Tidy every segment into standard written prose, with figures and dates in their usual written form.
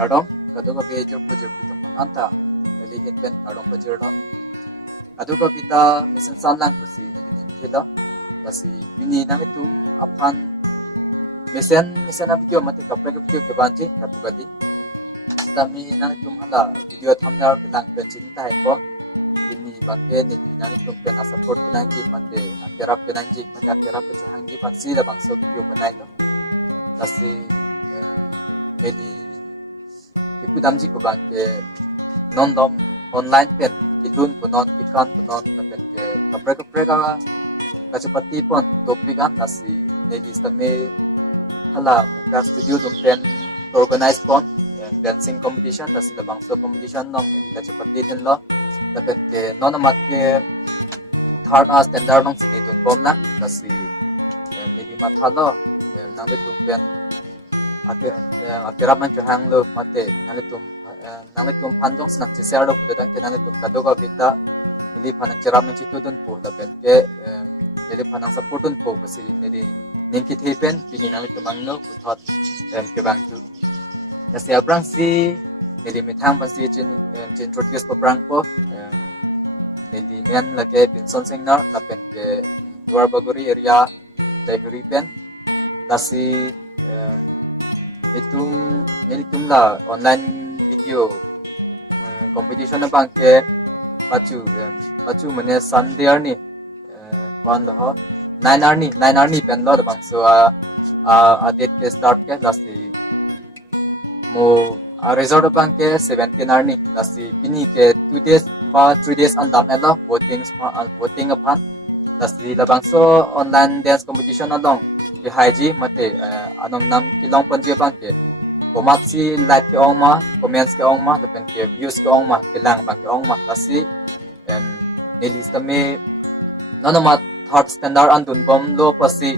kardom kaduga bejer pujer pitum anta neli hitpen kardom pujer do kaduga kita misen sanlang pusi neli hila basi pini nang itum apan misen video mati kapre video ke banji kapugadi tami nang itum hala video thumbnail pilang pencin tai ko ini bangke ni nang itum pena support pinanji mate akerap pinanji mate akerap ke hanggi pansi la bangso video banai do basi neli ipu damji ko bangke non dom online pen idun punon ikan punon pen ke kapre ka kacipati pon topikan nasi neli stame hala muka studio dum pen organize pon dancing competition nasi labang so competition nong neli kacipati tin lo pen ke non amat ke third as standard nong sini dun pom na nasi neli mathalo nang le tum pen akerap man hang lo mate nang tum panjong snak share lo kudang ke nang tum kadoga vita neli panang cerap man chitu dun po da pen ke neli panang support dun po basi neli ningki thepen pini nang tum angno uthot ke bang tu nasi aprang si neli mithang basi chin introduce paprang po neli men la ke binson singnar la pen ke duar baguri area dai pen nasi itum neli tum la online video competition na bang ke pachu mane sunday ni kon ho 9 hour ni pen lo bang so adet ke start ke lasi mo result bang ke 17 hour ni lasi pini ke 2 days ba 3 days andam elo voting upon lasi labang so online dance competition along ke haji mate anong nam kilong panje bang ke komat si like ke ong ma comments ke ong ma lepen ke views ke ong ma kelang bang ke ong ma lasi neli stame nanamat third standard andun bom lo pasi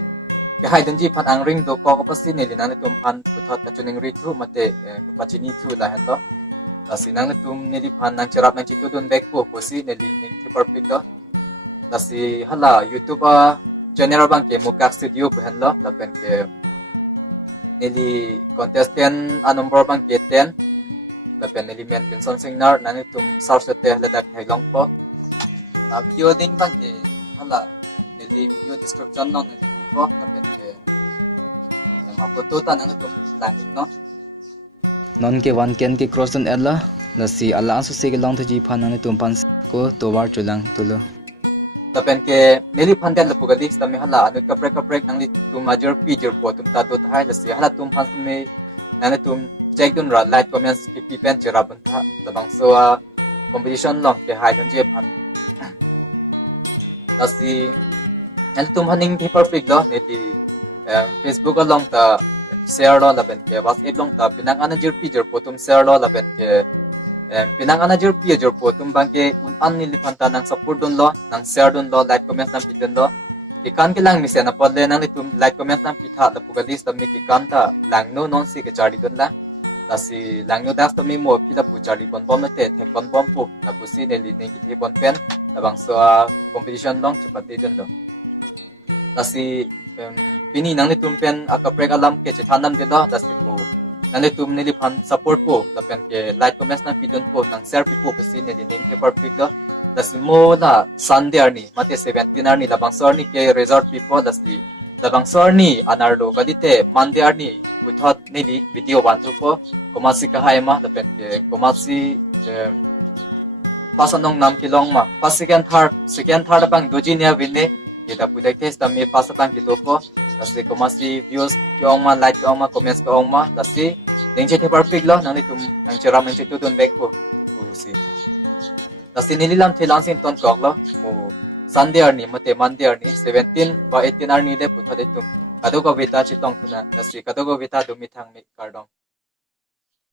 ke hai dunji phan angring do ko pasi neli nang tum phan puthot ka chuning ri thu mate pachini thu la hato lasi nang tum neli phan nang cherap nang chitu dun back po posi neli ning ki perfect do lasi hala youtube channel bang ke mukak studio phan lo lapen ke neli contestant number bang ke 10 lapen neli men Benson Singnar nang tum source te hala dak hailong po video ding bang ke hala neli video description nong neli po lapen ke nama foto ta nang tum langit no non ke one ken ke cross on ella nasi ala asu se ke long thaji phan nang tum pan ko towar chulang tulo lapen ke neli phanten la pugadi stami hala anu kapre nang li tum ajur pijur po tum ta do thai lasi hala tum phan me nang tum check dun ra like comments ki pi pen chera bun tha labang so competition long ke hai dun je phan lasi nang tum haning ki perfect lo neti facebook along ta share lo lapen ke whatsapp long ta pinang anajur pijur po tum share lo lapen ke pinang anajur pijur po tum bangke un anili phanta nang support dun lo nang share dun lo like comments nang pitun lo kikan ke lang misen apod le nang tum like comments nang pitha la pugadi stami kikan ta lang no non si ke chari dun la lasi lang no das stami mo pila pu chari bon bom te the bon bom pu la pusi ne li ne ki the bon pen labang so competition long chupati dun lo lasi pini nang tum pen akaprek alam ke chithanam de do lasi mo nang tum ne li phan support po la pen ke like comments nang pitun po nang share pi po pusi ne li ne ke perfect lo lasi mo na sunday ni mate 17 ni labang so ni ke resort pi po lasi labang so ni anardo kadite monday ni without ne li video one to po komasi ka hai ma la pen ke komasi pasanong nam kilong ma pas second third bang doji ne winne kita pudai test tami pasatan gitu po lasi komasi views ke ong ma like ke ong ma comments ke ong ma lasi ningche te perfect lo nang tum nang cheram nang chitu dun back po usi lasi nililam thelansin ton kok lo mo sunday ni mate monday ni 17 ba 18 ni de putha de tum kadogo vita chitong tuna lasi kadogo vita dumi thang mi kardom